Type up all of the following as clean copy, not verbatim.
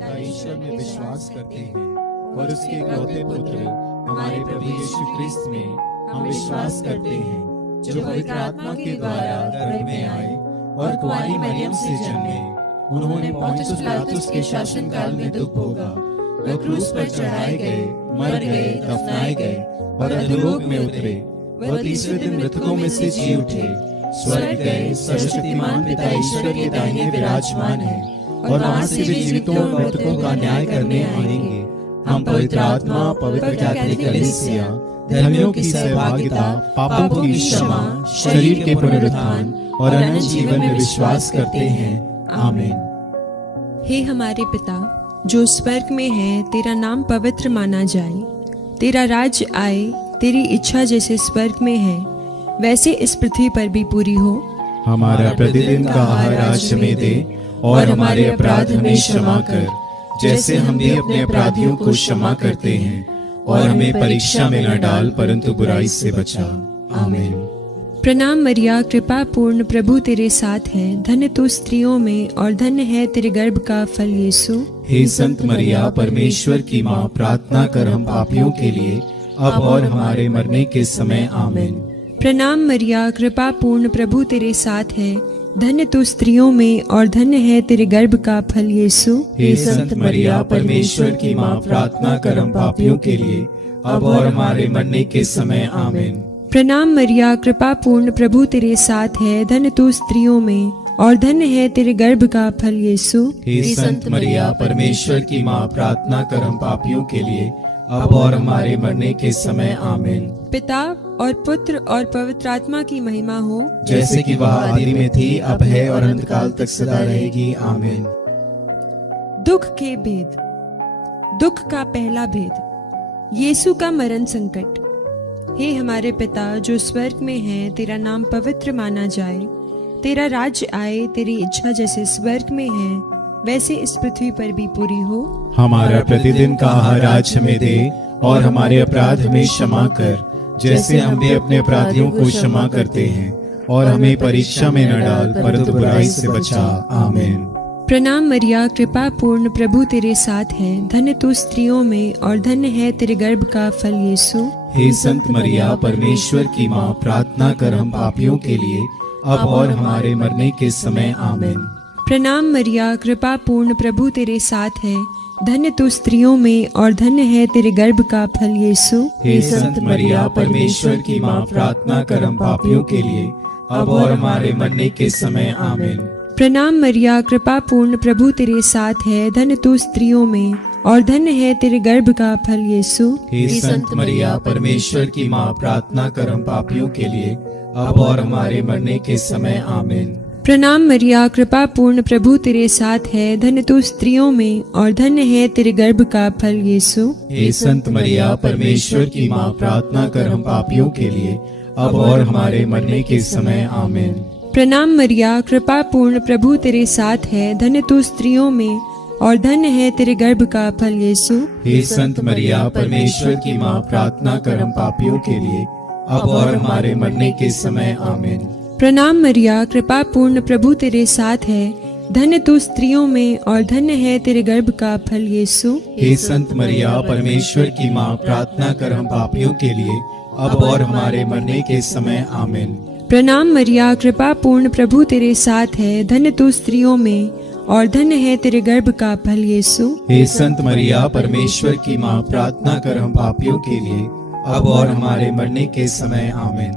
पिता ईश्वर में विश्वास करते हैं और उसके इकलौते पुत्र हमारे प्रभु यीशु ख्रिस्त में हम विश्वास करते हैं, जो पवित्र आत्मा के द्वारा गर्भ में आए और कुंवारी मरियम से जन्मे। उन्होंने पोंतियुस पिलातुस के शासनकाल में दुख भोगा, वह क्रूस पर चढ़ाए गए, मर गए, दफनाए गए और अधोलोक में उतरे। वह तीसरे दिन मृतकों में से जी उठे, स्वर्ग गए, सर्वशक्तिमान पिता ईश्वर के दाहिने विराजमान है और वहां से वे जीवितों और मृतकों का न्याय करने आएंगे। हम पवित्र आत्मा, पवित्र कैथोलिक कलीसिया, धर्मियों की सहभागिता, पापों की क्षमा, शरीर के पुनरुत्थान और अनंत जीवन में विश्वास करते हैं। आमीन। हे हमारे पिता जो स्वर्ग में है, तेरा नाम पवित्र माना जाए, तेरा राज्य आए, तेरी इच्छा जैसे स्वर्ग में है वैसे इस पृथ्वी पर भी पूरी हो। हमारा प्रतिदिन का आहार आज हमें दे और हमारे अपराध हमें क्षमा कर, जैसे हम भी अपने अपराधियों को क्षमा करते हैं, और हमें परीक्षा में न डाल परंतु बुराई से बचा। आमीन। प्रणाम मरिया, कृपा पूर्ण, प्रभु तेरे साथ है, धन्य तू स्त्रियों में और धन्य है तेरे गर्भ का फल यीशु। हे संत मरिया, परमेश्वर की माँ, प्रार्थना कर हम पापियों के लिए अब और हमारे मरने के समय। आमीन। प्रणाम मरिया, कृपा पूर्ण, प्रभु तेरे साथ है, धन्य तू स्त्रियों में और धन्य है तेरे गर्भ का फल यीशु। हे संत मरिया, परमेश्वर की माँ, प्रार्थना कर हम पापियों के लिए अब और हमारे मरने के समय। आमीन। प्रणाम मरिया, कृपा पूर्ण, प्रभु तेरे साथ है, धन्य तू स्त्रियों में और धन्य है तेरे गर्भ का फल यीशु। हे संत मरिया, परमेश्वर की माँ, प्रार्थना कर हम पापियों के लिए अब और हमारे मरने के समय। आमीन। पिता और पुत्र और पवित्र आत्मा की महिमा हो, जैसे कि वह आदि में थी, अब है और अनंतकाल तक सदा रहेगी। आमीन। दुख के भेद। दुख का पहला भेद, यीशु का मरण संकट। हे हमारे पिता जो स्वर्ग में है, तेरा नाम पवित्र माना जाए, तेरा राज्य आए, तेरी इच्छा जैसे स्वर्ग में है वैसे इस पृथ्वी पर भी पूरी हो। हमारा प्रतिदिन का आहार आज हमें दे और हमारे अपराध हमें क्षमा कर, जैसे हम भी अपने अपराधियों को क्षमा करते हैं, और हमें परीक्षा में न डाल परंतु बुराई से बचा। आमीन। प्रणाम मरिया, कृपा पूर्ण, प्रभु तेरे साथ है, धन्य तू स्त्रियों में और धन्य है तेरे गर्भ का फल यीशु। हे संत मरिया, परमेश्वर की माँ, प्रार्थना कर हम पापियों के लिए अब और हमारे मरने के समय। आमीन। प्रणाम मरिया, कृपा पूर्ण, प्रभु तेरे साथ है, धन्य तू स्त्रियों में और धन्य है तेरे गर्भ का फल यीशु। हे संत मरिया, परमेश्वर की माँ, प्रार्थना कर हम पापियों के लिए अब और हमारे मरने के समय। आमीन। प्रणाम मरिया, कृपा पूर्ण, प्रभु तेरे साथ है, धन्य तू स्त्रियों में और धन्य है तेरे गर्भ का फल यीशु। हे संत मरिया, परमेश्वर की माँ, प्रार्थना कर हम पापियों के लिए अब और हमारे मरने के समय। आमीन। प्रणाम मरिया, कृपा पूर्ण, प्रभु तेरे साथ है, धन्य तू स्त्रियों में और धन्य है तेरे गर्भ का फल यीशु। हे संत मरिया, परमेश्वर की माँ, प्रार्थना कर हम पापियों के लिए अब और हमारे मरने के समय। आमीन। प्रणाम मरिया, कृपा पूर्ण, प्रभु तेरे साथ है, धन्य तू स्त्रियों में और धन्य है तेरे गर्भ का फल यीशु। हे संत मरिया, परमेश्वर की माँ, प्रार्थना कर हम पापियों के लिए अब और हमारे मरने के समय। आमीन। प्रणाम मरिया, कृपा पूर्ण, प्रभु तेरे साथ है, धन्य तू स्त्रियों में और धन्य है तेरे गर्भ का फल यीशु। हे संत मरिया, परमेश्वर की माँ, प्रार्थना कर हम पापियों के लिए अब और हमारे मरने के समय। आमीन। प्रणाम मरिया, कृपा पूर्ण, प्रभु तेरे साथ है, धन्य तू स्त्रियों में और धन्य है तेरे गर्भ का फल यीशु। हे संत मरिया, परमेश्वर की माँ, प्रार्थना कर हम पापियों के लिए अब और हमारे मरने के समय। आमीन।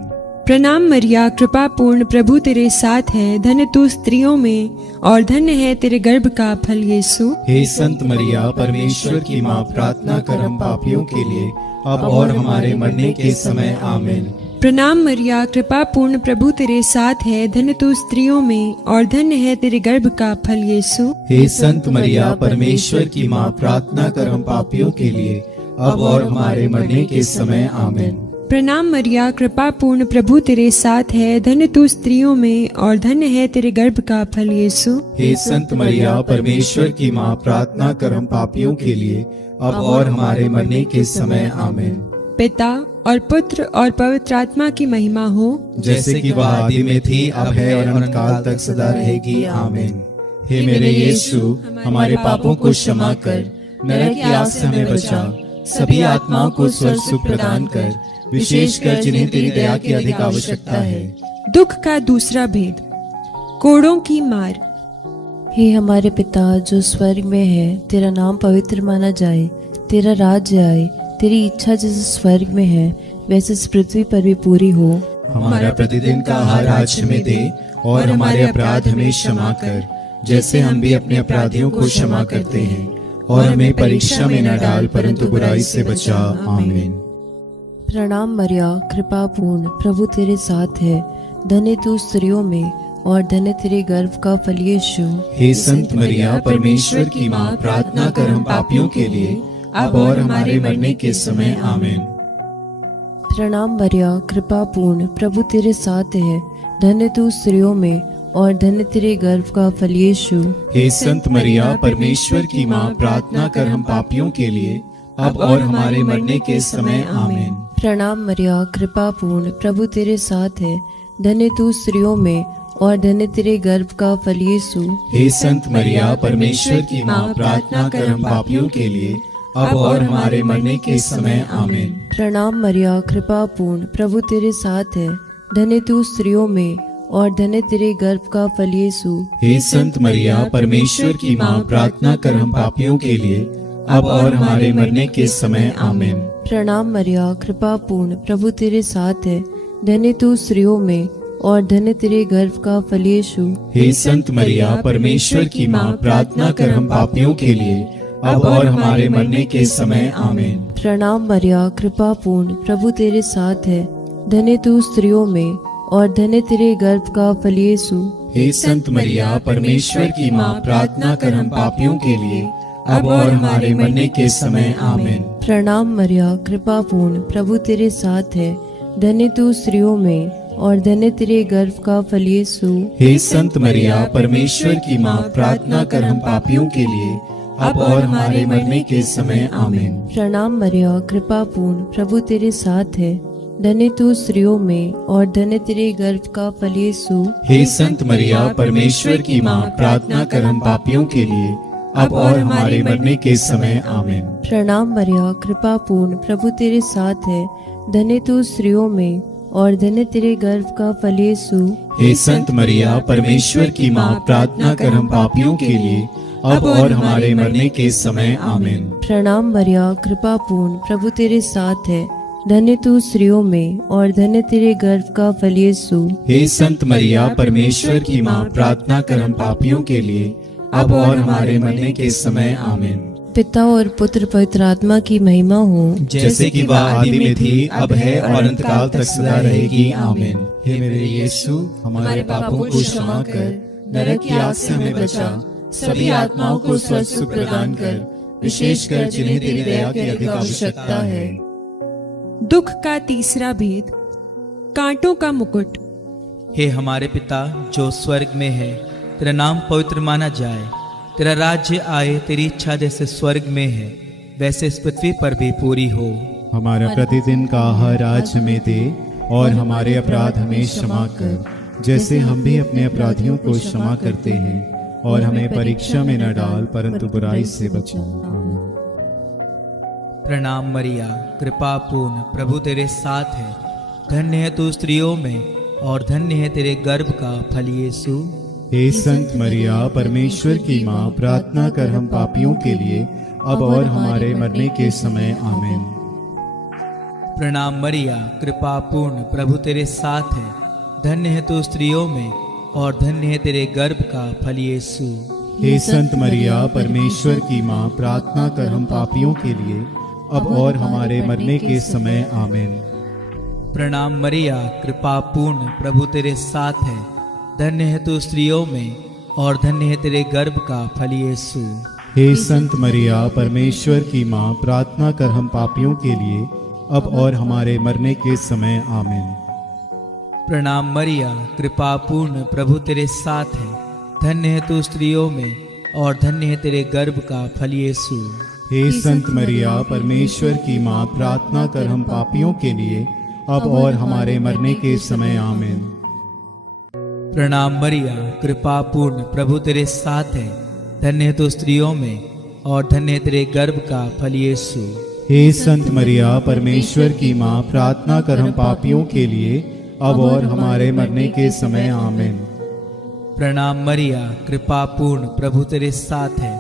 प्रणाम मरिया, कृपा पूर्ण, प्रभु तेरे साथ है, धन्य तू स्त्रियों में और धन्य है तेरे गर्भ का फल यीशु। हे संत मरिया, परमेश्वर की माँ, प्रार्थना कर हम पापियों के लिए अब और हमारे मरने के समय। आमीन। प्रणाम मरिया, कृपा पूर्ण, प्रभु तेरे साथ है, धन्य तू स्त्रियों में और धन्य है तेरे गर्भ का फल यीशु। हे संत मरिया, परमेश्वर की माँ, प्रार्थना कर हम पापियों के लिए अब और हमारे मरने के समय। आमीन। प्रणाम मरिया, कृपा पूर्ण, प्रभु तेरे साथ है, धन्य तू स्त्रियों में और धन्य है तेरे गर्भ का फल यीशु। हे संत मरिया, परमेश्वर की माँ, प्रार्थना कर हम पापियों के लिए अब और हमारे मरने के समय। आमीन। पिता और पुत्र और पवित्र आत्मा की महिमा हो, जैसे कि वह आदि में थी, अब है और अनंतकाल तक सदा रहेगी। आमीन। हे मेरे यीशु, हमारे पापों को क्षमा कर, नरक की आग से हमें बचा, सभी आत्माओं को स्वर्ग सुख प्रदान कर, विशेषकर जिन्हें तेरी दया की अधिक आवश्यकता है। दुख का दूसरा भेद, कोड़ों की मार। हे हमारे पिता जो स्वर्ग में है, तेरा नाम पवित्र माना जाए, तेरा राज्य आए, तेरी इच्छा जैसे स्वर्ग में है वैसे इस पृथ्वी पर भी पूरी हो। हमारा प्रतिदिन का आहार आज हमें दे, और हमारे अपराध हमें क्षमा कर, जैसे हम भी अपने अपराधियों को क्षमा करते हैं, और हमें परीक्षा में न डाल, परंतु बुराई से बचा। आमीन। प्रणाम मरिया, कृपा पूर्ण, प्रभु तेरे साथ है, धन्य तू स्त्रियों में और धन्य तेरे गर्भ का फल यीशु। हे संत मरिया, परमेश्वर की माँ, प्रार्थना कर हम पापियों के लिए, अब और हमारे मरने के समय। आमीन। प्रणाम मरिया, कृपा पूर्ण, प्रभु तेरे साथ है, धन्य तू स्त्रियों में और धन्य तेरे गर्भ का फल यीशु। हे संत मरिया, परमेश्वर की माँ, प्रार्थना कर हम पापियों के लिए, अब और हमारे मरने के समय। आमीन। प्रणाम मरिया, कृपा पूर्ण, प्रभु तेरे साथ है, धन्य तू स्त्रियों में और धन्य तेरे गर्भ का फल यीशु। हे संत मरिया, परमेश्वर की माँ, प्रार्थना कर हम पापियों के लिए, अब और हमारे मरने के समय। आमीन। प्रणाम मरिया, कृपा पूर्ण, प्रभु तेरे साथ है, धन्य तू स्त्रियों में और धन्य तेरे गर्भ का फल यीशु। हे संत मरिया, परमेश्वर की माँ, प्रार्थना कर हम पापियों के लिए, अब और हमारे मरने के समय। आमीन। प्रणाम मरिया, कृपा पूर्ण, प्रभु तेरे साथ है, धन्य तू स्त्रियों में और धन्य तेरे गर्भ का फल यीशु। हे संत मरिया, परमेश्वर की माँ, प्रार्थना कर हम पापियों के लिए, अब और हमारे मरने के समय। आमीन। प्रणाम मरिया, कृपा पूर्ण, प्रभु तेरे साथ है, धन्य तू स्त्रियों में और धन्य तेरे गर्भ का फल यीशु। हे संत मरिया, परमेश्वर की माँ, प्रार्थना कर हम पापियों के लिए, अब और हमारे मरने के समय। आमीन। प्रणाम मरिया, कृपा पूर्ण, प्रभु तेरे साथ है, धन्य तू स्त्रियों में और धन्य तेरे गर्भ का फल यीशु। हे संत मरिया, परमेश्वर की माँ, प्रार्थना कर हम पापियों के लिए, अब और हमारे मरने के समय। आमीन। प्रणाम मरिया, कृपा पूर्ण, प्रभु तेरे साथ है, धन्य तू स्त्रियों में और धन्य तेरे गर्भ का फल यीशु। हे संत मरिया, परमेश्वर की माँ, प्रार्थना कर हम पापियों के लिए, अब और हमारे मरने के समय। आमीन। प्रणाम मरिया, कृपा पूर्ण, प्रभु तेरे साथ है, धन्य तू स्त्रियों में और धन्य तेरे गर्भ का फल यीशु। हे संत मरिया, परमेश्वर की माँ, प्रार्थना कर हम पापियों के लिए, अब और हमारे मरने के समय। आमीन। प्रणाम मरिया, कृपा पूर्ण, प्रभु तेरे साथ है, धन्य तू स्त्रियों में और धन्य तेरे गर्भ का फल यीशु। हे संत मरिया, परमेश्वर की माँ, प्रार्थना कर हम पापियों के लिए, अब और हमारे मरने के समय। आमीन। पिता और पुत्र पवित्र आत्मा की महिमा हो, जैसे कि वह आदि में थी, अब है और अंतकाल तक सदा रहेगी। आमीन। हे मेरे यीशु, हमारे पापों को क्षमा कर, नरक की आग से हमें बचा, सभी आत्माओं को स्वर्ग सुख प्रदान कर, विशेषकर जिन्हें तेरी दया की अधिक आवश्यकता है। दुख का तीसरा भेद, कांटों का मुकुट। हे हमारे पिता जो स्वर्ग में है, तेरा नाम पवित्र माना जाए, तेरा राज्य आए, तेरी इच्छा जैसे स्वर्ग में है वैसे इस पृथ्वी पर भी पूरी हो। हमारा प्रतिदिन का आहार आज हमें दे, और हमारे अपराध हमें क्षमा कर, जैसे हम भी अपने अपराधियों को क्षमा करते हैं, और हमें परीक्षा में न डाल, परंतु बुराई से बचा। आमीन। प्रणाम मरिया, कृपा पूर्ण, प्रभु तेरे साथ है, धन्य है तू स्त्रियों में और धन्य है तेरे गर्भ का फल यीशु। हे संत मरिया, परमेश्वर की माँ, प्रार्थना कर हम पापियों के लिए, अब और हमारे मरने के समय। आमीन। प्रणाम मरिया, कृपा पूर्ण, प्रभु तेरे साथ है, धन्य है तू स्त्रियों में और धन्य है तेरे गर्भ का फल यीशु। हे संत मरिया, परमेश्वर की माँ, प्रार्थना कर हम पापियों के लिए, अब और हमारे मरने के समय। आमीन। प्रणाम मरिया, कृपा पूर्ण, प्रभु तेरे साथ है, धन्य है तू स्त्रियों में और धन्य है तेरे गर्भ का फल यीशु। हे संत मरिया, परमेश्वर की माँ, प्रार्थना कर हम पापियों के लिए, अब और हमारे मरने के समय। आमीन। प्रणाम मरिया, कृपा पूर्ण, प्रभु तेरे साथ है, धन्य है तू स्त्रियों में और धन्य है तेरे गर्भ का फल यीशु। हे संत मरिया, परमेश्वर की माँ, प्रार्थना कर हम पापियों के लिए, अब और हमारे मरने के समय। आमीन। प्रणाम मरिया, कृपा पूर्ण, प्रभु तेरे साथ है। धन्य है तू स्त्रियों में और धन्य है तेरे गर्भ का फल यीशु। हे संत मरिया, परमेश्वर की माँ, प्रार्थना कर हम पापियों के लिए अब और हमारे मरने के समय। आमीन। प्रणाम मरिया, कृपा पूर्ण, प्रभु तेरे साथ है।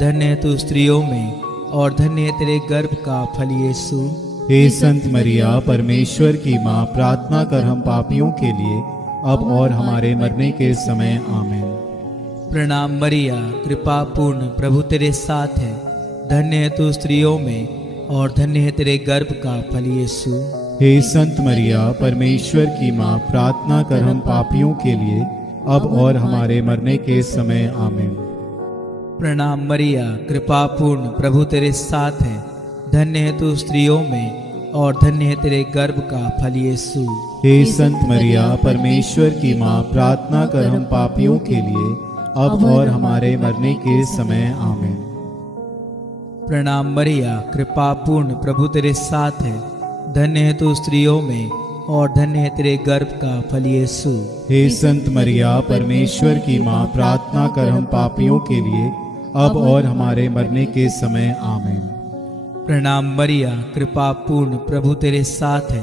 धन्य है तू स्त्रियों में और धन्य है तेरे गर्भ का फल यीशु। हे संत मरिया, परमेश्वर की माँ, प्रार्थना कर हम पापियों के लिए अब और हमारे मरने के समय। आमीन। प्रणाम मरिया, कृपा पूर्ण, प्रभु तेरे साथ है। धन्य है तू स्त्रियों में और धन्य है तेरे गर्भ का फल यीशु। हे संत मरिया, परमेश्वर की माँ, प्रार्थना कर हम पापियों के लिए अब और हमारे मरने के समय। आमीन। प्रणाम मरिया, कृपा पूर्ण, प्रभु तेरे साथ है। धन्य है तू स्त्रियों में और धन्य है तेरे गर्भ का फल यीशु। हे संत मरिया, परमेश्वर की माँ, प्रार्थना कर हम पापियों के लिए अब और हमारे मरने के समय। आमीन। प्रणाम मरिया, कृपा पूर्ण, प्रभु तेरे साथ है। धन्य है तू स्त्रियों में और धन्य है तेरे गर्भ का फल यीशु। हे संत मरिया, परमेश्वर की माँ, प्रार्थना कर हम पापियों के लिए अब और हमारे मरने के समय। आमीन। प्रणाम मरिया, कृपा पूर्ण, प्रभु तेरे साथ है।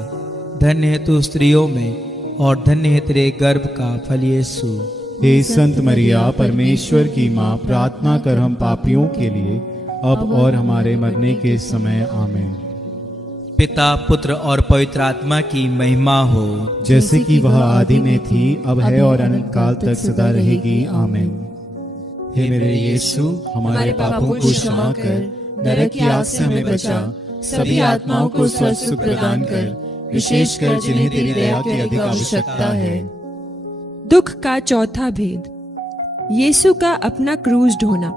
धन्य है तू स्त्रियों में और धन्य है तेरे गर्भ का फल यीशु। हे संत मरिया, परमेश्वर की माँ, प्रार्थना कर हम पापियों के लिए अब और हमारे मरने के समय। आमीन। पिता, पुत्र और पवित्र आत्मा की महिमा हो, जैसे कि वह आदि में थी, अब है और अनंत काल तक सदा रहेगी। आमीन। हे मेरे यीशु, हमारे पापों को क्षमा कर, नरक की आग से हमें बचा, सभी आत्माओं को स्वर्ग सुख प्रदान कर, विशेषकर जिन्हें तेरी दया की अधिक आवश्यकता है। दुख का चौथा भेद, यीशु का अपना क्रूज ढोना।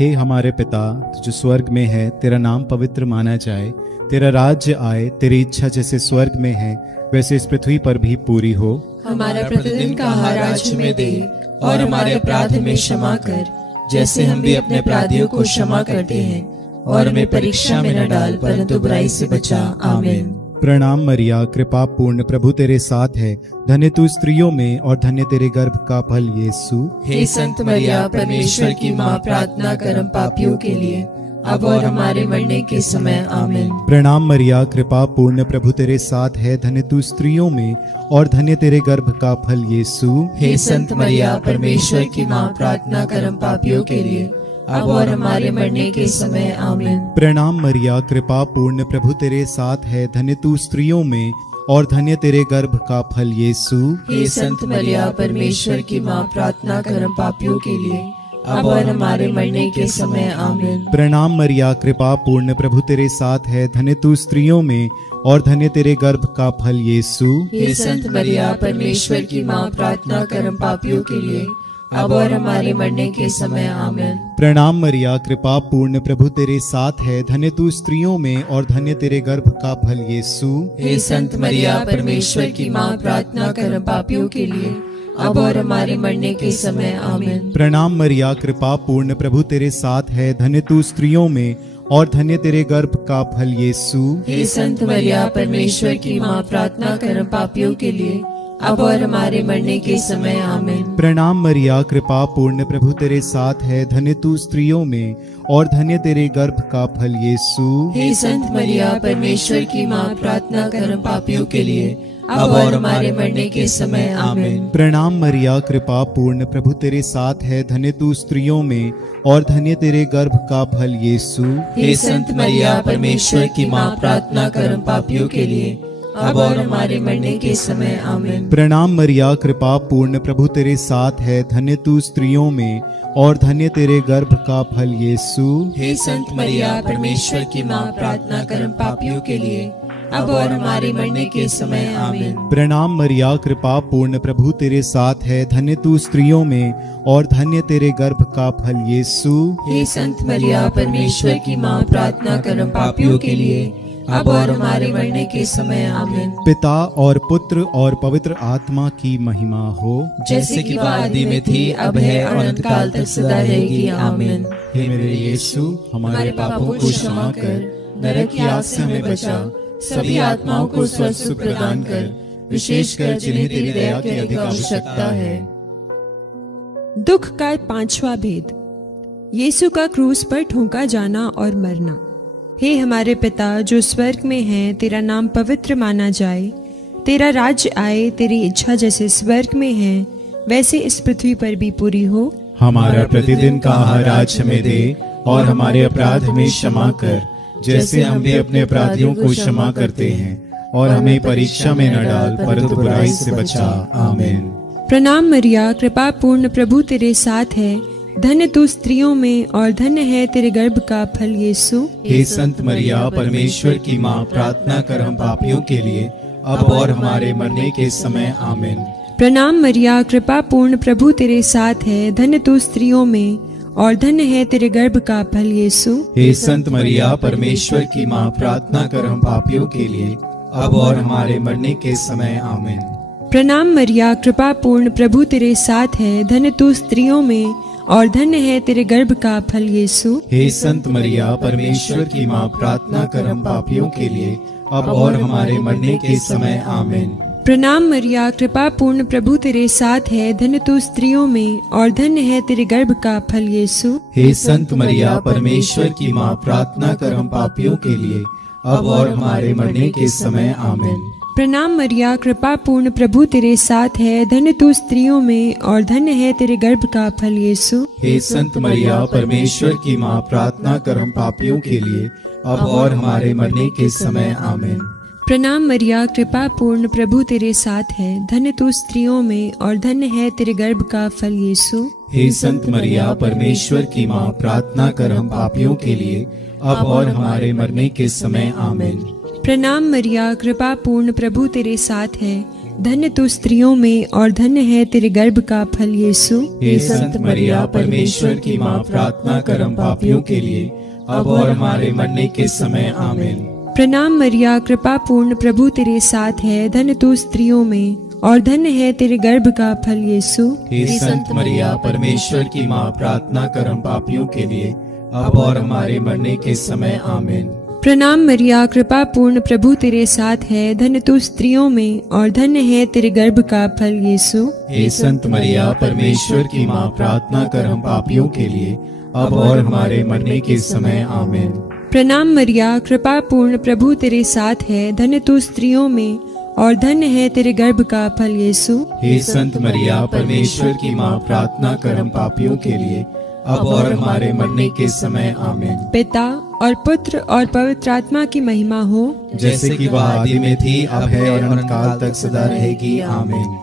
हे हमारे पिता, तू जो स्वर्ग में है, तेरा नाम पवित्र माना जाए, तेरा राज्य आए, तेरी इच्छा जैसे स्वर्ग में है वैसे इस पृथ्वी पर भी पूरी हो। हमारा प्रतिदिन का आहार आज हमें दे और हमारे अपराध हमें क्षमा कर, जैसे हम भी अपने अपराधियों को क्षमा करते हैं, और हमें परीक्षा में न डाल परंतु बुराई से बचा। आमीन। प्रणाम मरिया, कृपा पूर्ण, प्रभु तेरे साथ है। धन्य तू स्त्रियों में और धन्य तेरे गर्भ का फल यीशु। हे संत मरिया, परमेश्वर की माँ, प्रार्थना कर हम पापियों के लिए अब और हमारे मरने के समय। आमीन। प्रणाम मरिया, कृपा पूर्ण, प्रभु तेरे साथ है। धन्य तू स्त्रियों में और धन्य तेरे गर्भ का फल यीशु। हे संत मरिया, परमेश्वर की माँ, प्रार्थना कर हम पापियों के लिए अब और हमारे मरने के समय। आमीन। प्रणाम मरिया, कृपा पूर्ण, प्रभु तेरे साथ है। धन्य तू स्त्रियों में और धन्य तेरे गर्भ का फल यीशु। हे संत मरिया, परमेश्वर की माँ, प्रार्थना कर हम पापियों के लिए अब और हमारे मरने के समय। आमीन। प्रणाम मरिया, कृपा पूर्ण, प्रभु तेरे साथ है। धन्य तू स्त्रियों में और धन्य तेरे गर्भ का फल यीशु। हे संत मरिया, परमेश्वर की माँ, प्रार्थना कर हम पापियों के लिए अब और हमारे मरने के समय। आमीन। प्रणाम मरिया, कृपा पूर्ण, प्रभु तेरे साथ है। धन्य तू स्त्रियों में और धन्य तेरे गर्भ का फल यीशु। हे संत मरिया, परमेश्वर की माँ, प्रार्थना कर हम पापियों के लिए अब और हमारे मरने के समय। आमीन। प्रणाम मरिया, कृपा पूर्ण, प्रभु तेरे साथ है। धन्य तू स्त्रियों में और धन्य तेरे गर्भ का फल यीशु। हे संत मरिया, परमेश्वर की माँ, प्रार्थना कर हम पापियों के लिए अब और हमारे मरने के समय। आमीन। प्रणाम मरिया, कृपा पूर्ण, प्रभु तेरे साथ है। धन्य तू स्त्रियों में और धन्य तेरे गर्भ का फल यीशु। हे संत मरिया, परमेश्वर की माँ, प्रार्थना कर हम पापियों के लिए अब और हमारे मरने के समय। आमीन। प्रणाम मरिया, कृपा पूर्ण, प्रभु तेरे साथ है। धन्य तू स्त्रियों में और धन्य तेरे गर्भ का फल यीशु। हे संत मरिया, परमेश्वर की माँ, प्रार्थना कर हम पापियों के लिए अब और हमारे मरने के समय। आमीन। प्रणाम मरिया, कृपा पूर्ण, प्रभु तेरे साथ है। धन्य तू स्त्रियों में और धन्य तेरे गर्भ का फल यीशु। हे संत मरिया, परमेश्वर की माँ, प्रार्थना कर हम पापियों के लिए अब और हमारे मरने के समय। आमीन। प्रणाम मरिया, कृपा पूर्ण, प्रभु तेरे साथ है। धन्य तू स्त्रियों में और धन्य तेरे गर्भ का फल यीशु। हे संत मरिया, परमेश्वर की माँ, प्रार्थना कर हम पापियों के लिए अब और हमारे मरने के समय। आमीन। पिता और पुत्र और पवित्र आत्मा की महिमा हो, जैसे कि वह आदि में थी, अब है और अनंत काल तक सदा रहेगी। आमीन। हे मेरे यीशु, हमारे पापों को क्षमा कर, नरक की आग से हमें बचा, सभी आत्माओं को स्वर्ग सुख प्रदान कर, विशेषकर जिन्हें तेरी दया की अधिक आवश्यकता है। दुख का पांचवा भेद, यीशु का क्रूस पर ठोंका जाना और मरना। हे हमारे पिता जो स्वर्ग में है, तेरा नाम पवित्र माना जाए, तेरा राज्य आए, तेरी इच्छा जैसे स्वर्ग में है वैसे इस पृथ्वी पर भी पूरी हो। हमारा प्रतिदिन का आहार आज हमें दे, और हमारे अपराध हमें क्षमा कर, जैसे हम भी अपने अपराधियों को क्षमा करते हैं, और हमें परीक्षा में न डाल, परंतु बुराई से बचा। आमीन। प्रणाम मरिया, कृपा पूर्ण, प्रभु तेरे साथ है, धन्य तू स्त्रियों में और धन्य है तेरे गर्भ का फल यीशु। हे संत मरिया, परमेश्वर की माँ, प्रार्थना कर हम पापियों के लिए, अब और हमारे मरने के समय। आमीन। प्रणाम मरिया, कृपा पूर्ण, प्रभु तेरे साथ है, धन्य तू स्त्रियों में और धन्य है तेरे गर्भ का फल यीशु। हे संत मरिया, परमेश्वर की माँ, प्रार्थना कर हम पापियों के लिए, अब और हमारे मरने के समय। आमीन। प्रणाम मरिया, कृपा पूर्ण, प्रभु तेरे साथ है, धन्य तू स्त्रियों में और धन्य है तेरे गर्भ का फल यीशु। हे संत मरिया, परमेश्वर की माँ, प्रार्थना कर हम पापियों के लिए, अब और हमारे मरने के समय। आमीन। प्रणाम मरिया, कृपा पूर्ण, प्रभु तेरे साथ है, धन्य तू स्त्रियों में और धन्य है तेरे गर्भ का फल यीशु। हे संत मरिया, परमेश्वर की माँ, प्रार्थना कर हम पापियों के लिए, अब और हमारे मरने के समय। आमीन। प्रणाम मरिया, कृपा पूर्ण, प्रभु तेरे साथ है, धन्य तू स्त्रियों में और धन्य है तेरे गर्भ का फल यीशु। हे संत मरिया, परमेश्वर की माँ, प्रार्थना कर हम पापियों के लिए, अब और हमारे मरने के समय। आमीन। प्रणाम मरिया, कृपा पूर्ण, प्रभु तेरे साथ है, धन्य तू स्त्रियों में और धन्य है तेरे गर्भ का फल यीशु। हे संत मरिया, परमेश्वर की माँ, प्रार्थना कर हम पापियों के लिए, अब और हमारे मरने के समय। आमीन। प्रणाम मरिया, कृपा पूर्ण, प्रभु तेरे साथ है, धन्य तू स्त्रियों में और धन्य है तेरे गर्भ का फल यीशु। हे संत मरिया, परमेश्वर की माँ, प्रार्थना कर हम पापियों के लिए, अब और हमारे मरने के समय। आमीन। प्रणाम मरिया, कृपा पूर्ण, प्रभु तेरे साथ है, धन्य तू स्त्रियों में और धन्य है तेरे गर्भ का फल यीशु। हे संत मरिया, परमेश्वर की माँ, प्रार्थना कर हम पापियों के लिए, अब और हमारे मरने के समय। आमीन। प्रणाम मरिया, कृपा पूर्ण, प्रभु तेरे साथ है, धन्य तू स्त्रियों में और धन्य है तेरे गर्भ का फल यीशु। हे संत मरिया, परमेश्वर की माँ, प्रार्थना कर हम पापियों के लिए, अब और हमारे मरने के समय। आमीन। प्रणाम मरिया, कृपा पूर्ण, प्रभु तेरे साथ है, धन्य तू स्त्रियों में और धन्य है तेरे गर्भ का फल यीशु। हे संत मरिया, परमेश्वर की माँ, प्रार्थना कर हम पापियों के लिए, अब और हमारे मरने के समय। आमीन। पिता और पुत्र और पवित्र आत्मा की महिमा हो, जैसे कि वह आदि में थी, अब है और अनंत काल तक सदा रहेगी। आमीन।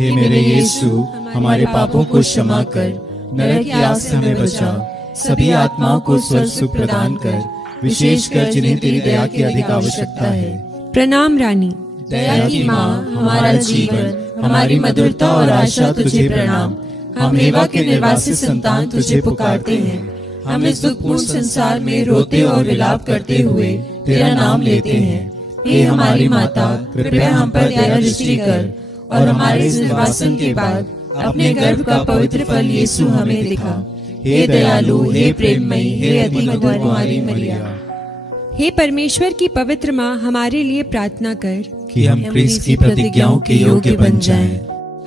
हे मेरे यीशु, हमारे पापों को क्षमा कर, नरक की आग से हमें बचा, सभी आत्माओं को स्वर्ग सुख प्रदान कर, विशेषकर जिन्हें तेरी दया की अधिक आवश्यकता है। प्रणाम रानी, दया की माँ, हमारा जीवन, हमारी मधुरता और आशा तुझे प्रणाम। हम एवा के निर्वासित संतान तुझे पुकारते हैं। हम इस दुखपूर्ण संसार में रोते और विलाप करते हुए तेरा नाम लेते हैं। हे हमारी माता, कृपया हम पर दया दृष्टि कर और हमारे इस निर्वासन के बाद अपने गर्भ का पवित्र फल यीशु हमें दिखा। हे दयालु, हे प्रेममयी, हे अति मधुर कुमारी मरिया। हे परमेश्वर की पवित्र माँ, हमारे लिए प्रार्थना कर कि हम क्रिस्त की प्रतिज्ञाओं के योग्य बन जाएं।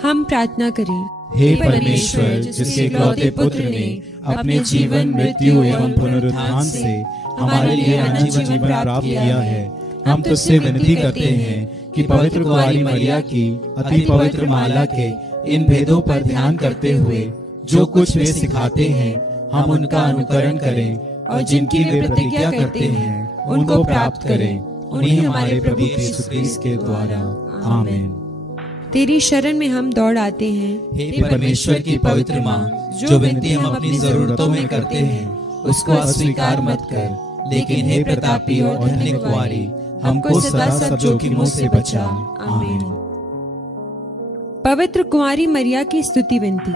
हम प्रार्थना करें। हे परमेश्वर, जिसके इकलौते पुत्र ने अपने जीवन, मृत्यु एवं पुनरुत्थान से हमारे लिए अनंत जीवन प्राप्त किया है, हम तुझसे विनती करते हैं कि पवित्र कुंवारी मरिया की अति पवित्र माला के इन भेदों पर ध्यान करते हुए जो कुछ वे सिखाते हैं, हम उनका अनुकरण करें, और जिनकी वे प्रतिज्ञा करते हैं उनको प्राप्त करें, उन्हीं हमारे प्रभु यीशु क्रिस्त के द्वारा। आमीन। तेरी शरण में हम दौड़ आते हैं। हे परमेश्वर की पवित्र माँ, जो विनती हम अपनी जरूरतों में करते हैं उसको अस्वीकार मत कर, लेकिन हे प्रतापी और धन्य कुंवारी, हमको सदा सब जोखिमों से बचा। आमीन। पवित्र कुंवारी मरिया की स्तुति विनती।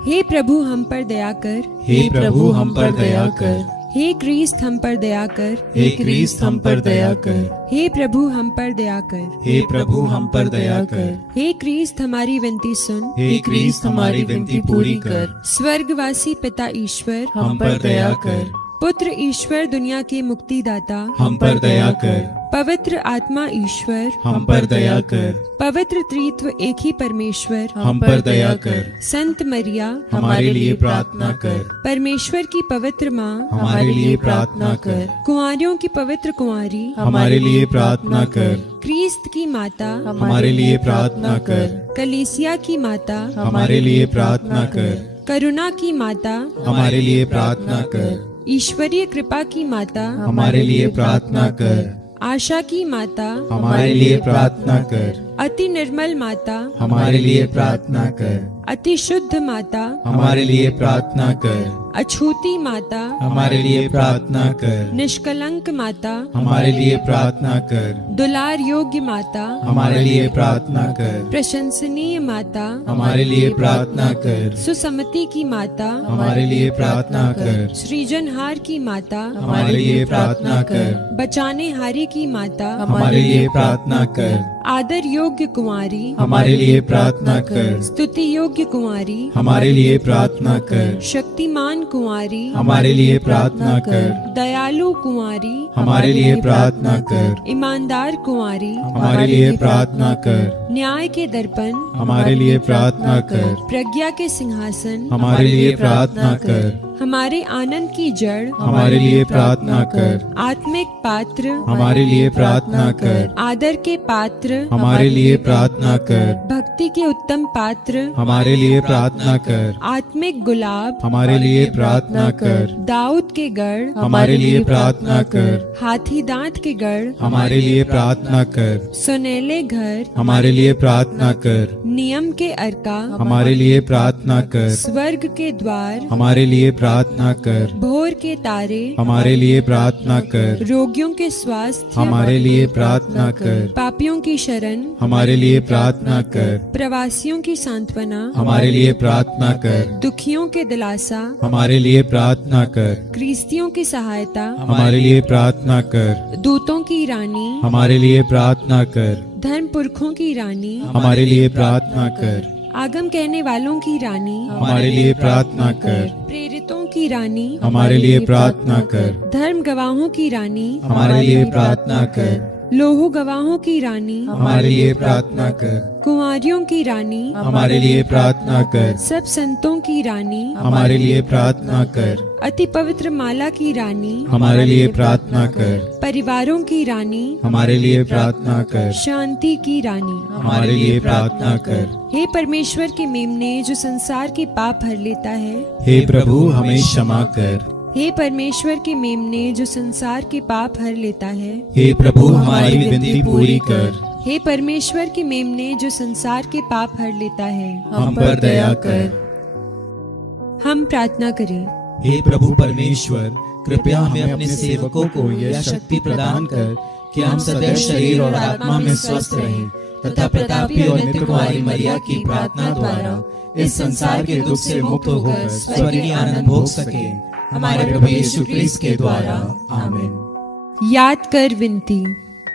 हे प्रभु हम पर दया कर, हे प्रभु हम पर दया कर, हे क्रिस्त हम पर दया कर, हे क्रिस्त हम पर दया कर, हे प्रभु हम पर दया कर, हे प्रभु हम पर दया कर, हे क्रिस्त हमारी विनती सुन, हे क्रिस्त हमारी विनती पूरी कर, स्वर्गवासी पिता ईश्वर हम पर दया कर, पुत्र ईश्वर दुनिया के मुक्तिदाता, हम पर दया कर। पवित्र आत्मा ईश्वर, हम पर दया कर। पवित्र त्रित्व एक ही परमेश्वर, हम पर दया कर। संत मरिया, हमारे लिए प्रार्थना कर। परमेश्वर की पवित्र माँ, हमारे लिए प्रार्थना कर। कुंवारियों की पवित्र कुंवारी, हमारे लिए प्रार्थना कर। क्रिस्त की माता, हमारे लिए प्रार्थना कर। कलीसिया की माता, हमारे लिए प्रार्थना कर। करुणा की माता, हमारे लिए प्रार्थना कर। ईश्वरीय कृपा की माता, हमारे लिए प्रार्थना कर। आशा की माता, हमारे लिए प्रार्थना कर। अति निर्मल माता, हमारे लिए प्रार्थना कर। अति शुद्ध माता, हमारे लिए प्रार्थना कर। अछूती माता, हमारे लिए प्रार्थना कर। निष्कलंक माता, हमारे लिए प्रार्थना कर। दुलार योग्य माता, हमारे लिए प्रार्थना कर। प्रशंसनीय माता, हमारे लिए प्रार्थना कर। सुसमति की माता, हमारे लिए प्रार्थना कर। सृजनहार की माता, हमारे लिए प्रार्थना कर। बचाने हारी की माता, हमारे लिए प्रार्थना कर। आदर योग्य कुंवारी, हमारे लिए प्रार्थना कर। स्तुति योग्य कुंवारी, हमारे लिए प्रार्थना कर। शक्तिमान कुंवारी, हमारे लिए प्रार्थना कर। दयालु कुंवारी, हमारे लिए प्रार्थना कर। ईमानदार कुंवारी, हमारे लिए प्रार्थना कर। न्याय के दर्पण, हमारे लिए प्रार्थना कर। प्रज्ञा के सिंहासन, हमारे लिए प्रार्थना कर। हमारे आनंद की जड़, हमारे लिए प्रार्थना कर। आत्मिक पात्र, हमारे लिए प्रार्थना कर। आदर के पात्र, हमारे लिए प्रार्थना कर। भक्ति के उत्तम पात्र, हमारे लिए प्रार्थना कर। आत्मिक गुलाब, हमारे लिए प्रार्थना कर। दाऊद के गढ़, हमारे लिए प्रार्थना कर। हाथी दांत के गढ़, हमारे लिए प्रार्थना कर। सुनेले घर, हमारे लिए प्रार्थना कर। नियम के अर्का, हमारे लिए प्रार्थना कर। स्वर्ग के द्वार, हमारे लिए प्रार्थना कर। भोर के तारे, हमारे लिए प्रार्थना कर। रोगियों के स्वास्थ्य, हमारे लिए प्रार्थना कर। पापियों की शरण, हमारे लिए प्रार्थना कर। प्रवासियों की सांत्वना, हमारे लिए प्रार्थना कर। दुखियों के दिलासा, हमारे लिए प्रार्थना कर। क्रिस्तियों की सहायता, हमारे लिए प्रार्थना कर। दूतों की रानी, हमारे लिए प्रार्थना कर। धर्म पुरखों की रानी, हमारे लिए प्रार्थना कर। आगम कहने वालों की रानी, हमारे लिए प्रार्थना कर। प्रेरितों की रानी, हमारे लिए प्रार्थना कर। धर्म गवाहों की रानी, हमारे लिए प्रार्थना कर। लोहू गवाहों की रानी, हमारे लिए प्रार्थना कर। कुंवारियों की रानी, हमारे लिए प्रार्थना कर। सब संतों की रानी, हमारे लिए प्रार्थना कर। अति पवित्र माला की रानी, हमारे लिए प्रार्थना कर। परिवारों की रानी, हमारे लिए प्रार्थना कर। शांति की रानी, हमारे लिए प्रार्थना कर। हे परमेश्वर के मेमने जो संसार के पाप हर लेता है, हे प्रभु हमें क्षमा कर। हे परमेश्वर के मेमने जो संसार के पाप हर लेता है, हे प्रभु हमारी विनती पूरी कर। हे परमेश्वर के मेमने जो संसार के पाप हर लेता है, हम पर दया कर। हम प्रार्थना करें। हे प्रभु परमेश्वर, कृपया हमें अपने सेवकों को यह शक्ति प्रदान कर कि हम सदैव शरीर और आत्मा में स्वस्थ रहें तथा प्रतापी और नित्य कुमारी मरिया की प्रार्थना द्वारा इस संसार के दुख से मुक्त होकर स्वर्गीय आनंद भोग सकें, हमारे प्रभु यीशु क्रिस्त के द्वारा। आमीन। याद कर विनती।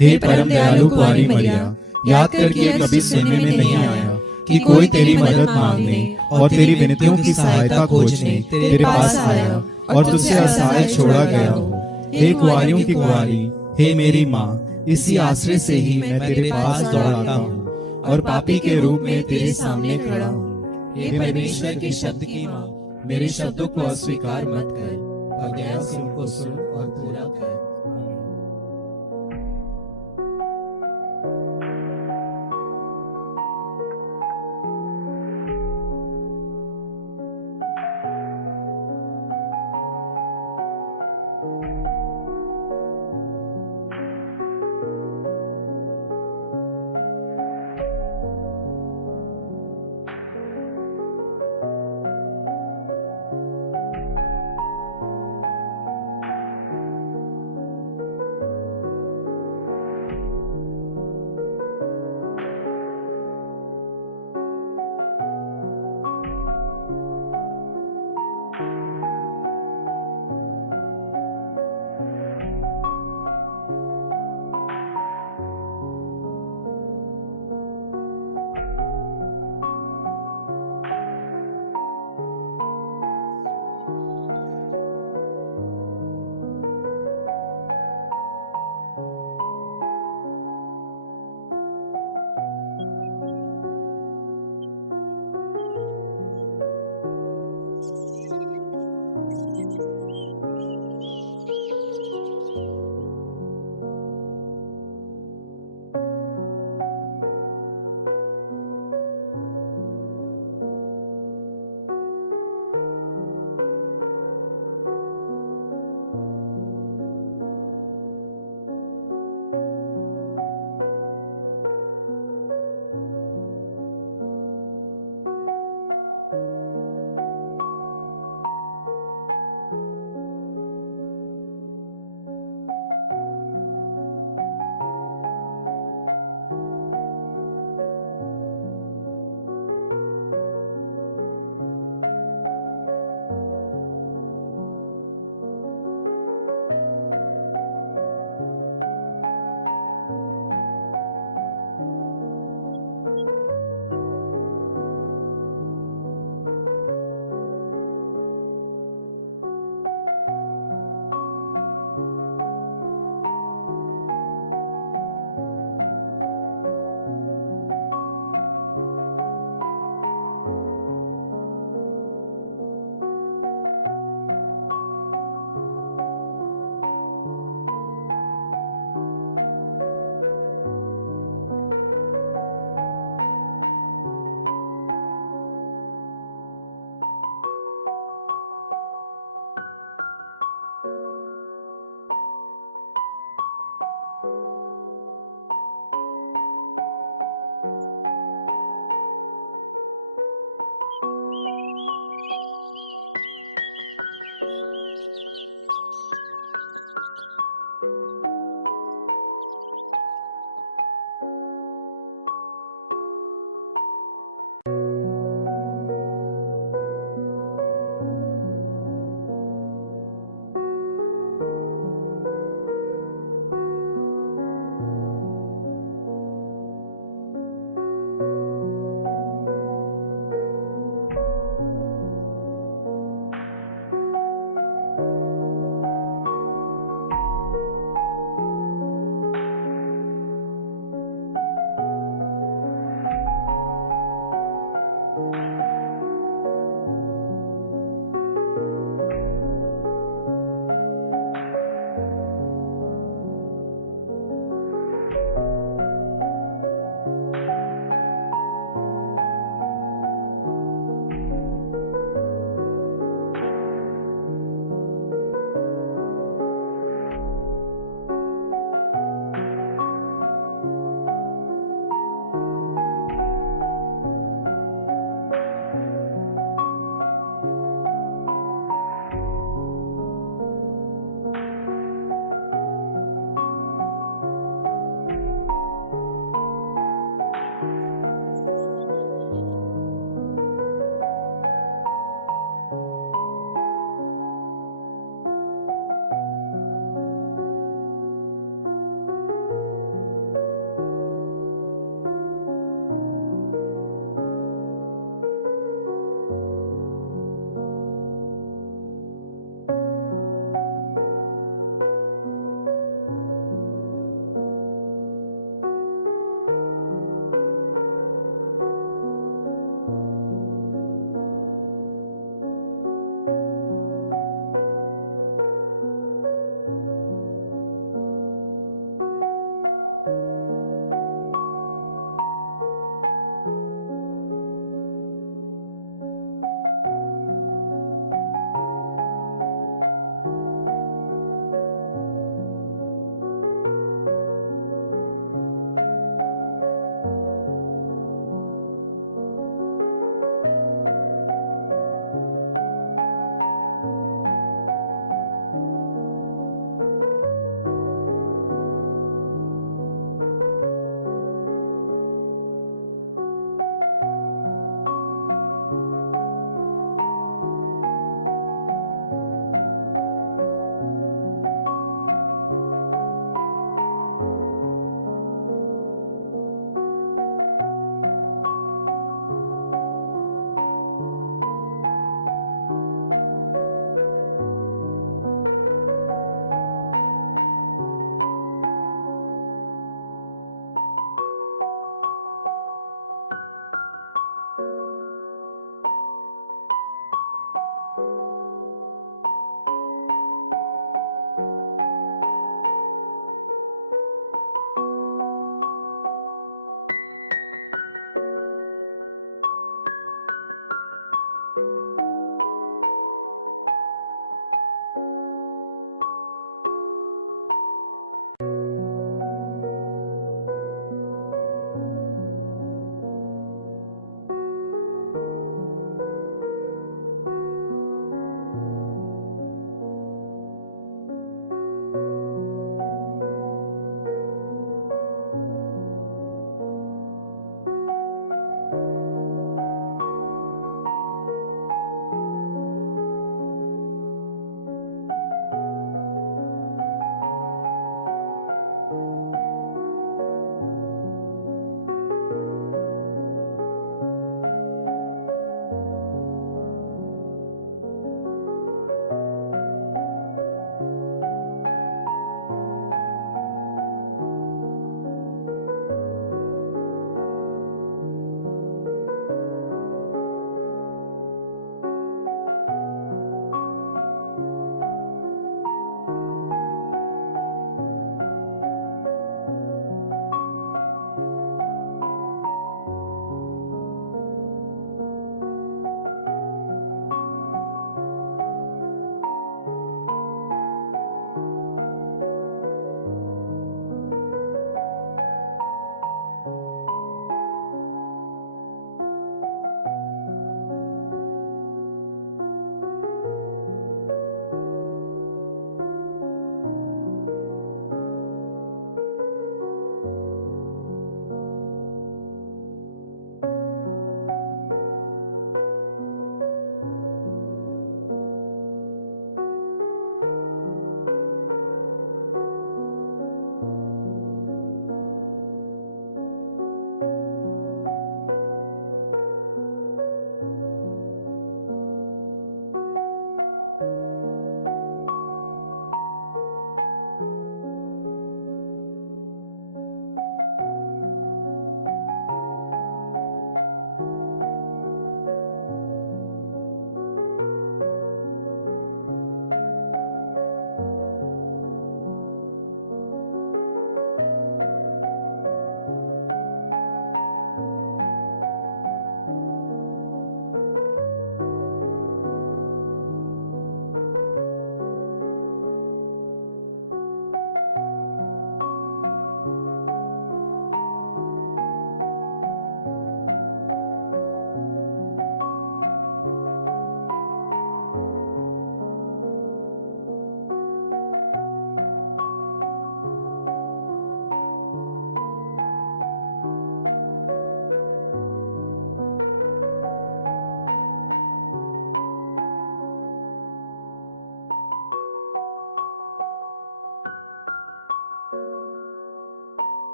हे परम दयालु कुंवारी मरिया, याद कर कि यह कभी सुनने में नहीं आया कि कोई तेरी मदद मांगने और तेरी विनतियों की सहायता खोजने तेरे पास आया और तुझसे असहाय छोड़ा गया हो। हे कुंवारियों की कुंवारी, हे मेरी माँ, इसी आश्रय से ही मैं तेरे पास दौड़ाता हूँ और पापी के रूप में तेरे सामने खड़ा हूँ। हे परमेश्वर के शब्द की माँ, मेरे शब्दों को अस्वीकार मत कर और दया से उनको सुन और पूरा कर।